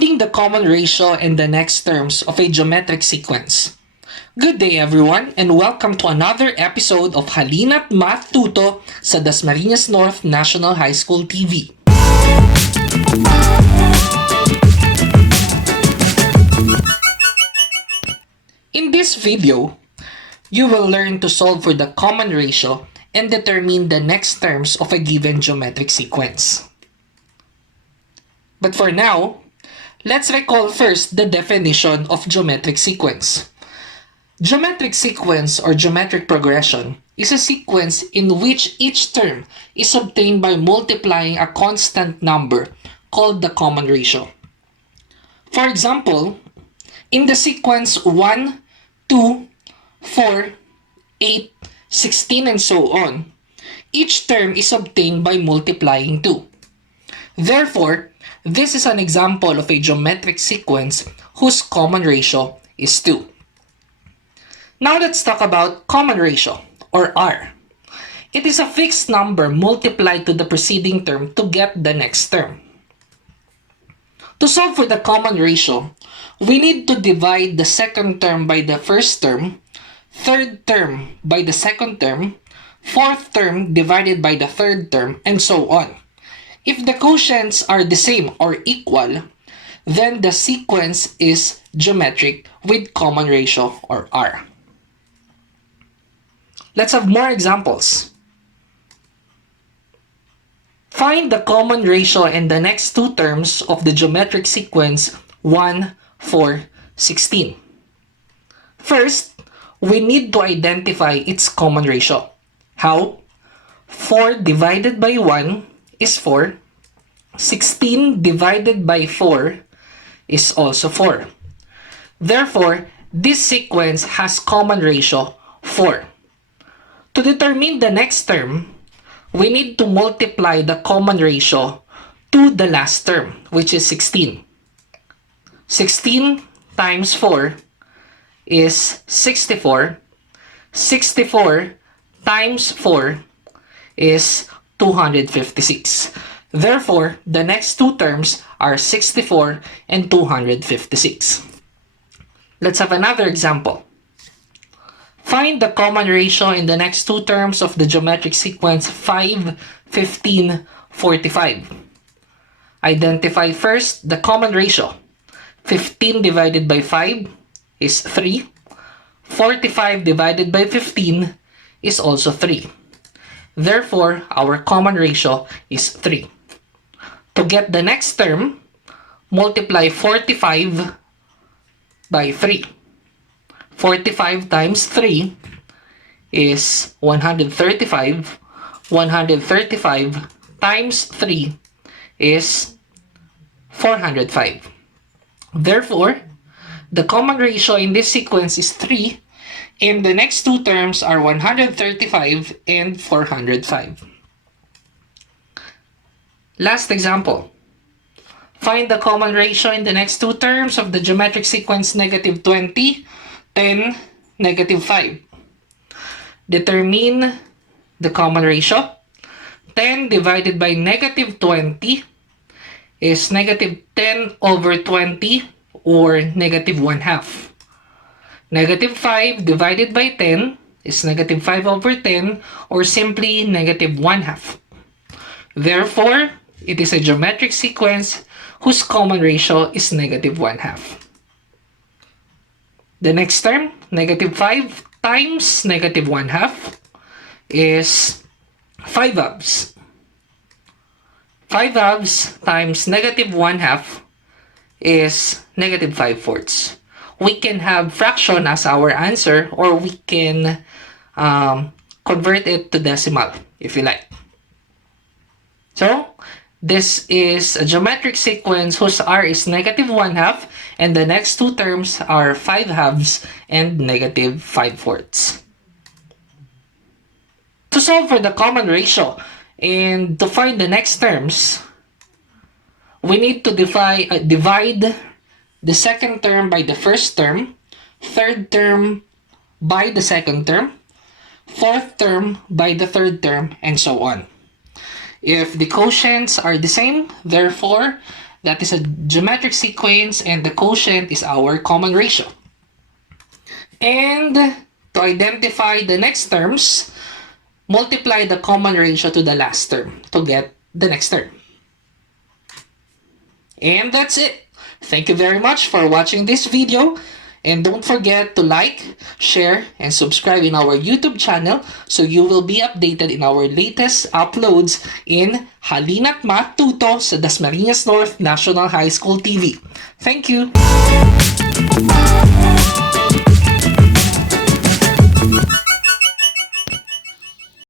Finding the common ratio and the next terms of a geometric sequence. Good day everyone and welcome to another episode of HALINA'T MATH-TUTO sa Dasmariñas North National High School TV. In this video, you will learn to solve for the common ratio and determine the next terms of a given geometric sequence. But for now, let's recall first the definition of geometric sequence. Geometric sequence or geometric progression is a sequence in which each term is obtained by multiplying a constant number called the common ratio. For example, in the sequence 1, 2, 4, 8, 16, and so on, each term is obtained by multiplying 2. Therefore, this is an example of a geometric sequence whose common ratio is 2. Now let's talk about common ratio, or R. It is a fixed number multiplied to the preceding term to get the next term. To solve for the common ratio, we need to divide the second term by the first term, third term by the second term, fourth term divided by the third term, and so on. If the quotients are the same or equal, then the sequence is geometric with common ratio or R. Let's have more examples. Find the common ratio and the next two terms of the geometric sequence 1, 4, 16. First, we need to identify its common ratio. How? 4 divided by 1 is 4. 16 divided by 4 is also 4. Therefore, this sequence has common ratio 4. To determine the next term, we need to multiply the common ratio to the last term, which is 16. 16 times 4 is 64. 64 times 4 is 256. Therefore, the next two terms are 64 and 256. Let's have another example. Find the common ratio in the next two terms of the geometric sequence 5, 15, 45. Identify first the common ratio. 15 divided by 5 is 3. 45 divided by 15 is also 3. Therefore, our common ratio is 3. To get the next term, multiply 45 by 3. 45 times 3 is 135. 135 times 3 is 405. Therefore, the common ratio in this sequence is 3, and the next two terms are 135 and 405. Last example. Find the common ratio in the next two terms of the geometric sequence negative 20, 10, negative 5. Determine the common ratio. 10 divided by negative 20 is negative 10 over 20 or negative 1/2. Negative 5 divided by 10 is negative 5 over 10 or simply negative 1/2. Therefore, it is a geometric sequence whose common ratio is negative 1/2. The next term, negative 5 times negative 1/2 is 5 halves. 5 halves times negative 1/2 is negative 5/4. We can have fraction as our answer, or we can convert it to decimal if you like. So, this is a geometric sequence whose R is negative 1/2 and the next two terms are 5 halves and negative 5/4. To solve for the common ratio and to find the next terms, we need to divide the second term by the first term, third term by the second term, fourth term by the third term, and so on. If the quotients are the same, therefore, That is a geometric sequence, and the quotient is our common ratio. And to identify the next terms, multiply the common ratio to the last term to get the next term. And that's it. Thank you very much for watching this video. And don't forget to like, share, and subscribe in our YouTube channel so you will be updated in our latest uploads in HALINA'T MATH-TUTO sa Dasmariñas North National High School TV. Thank you!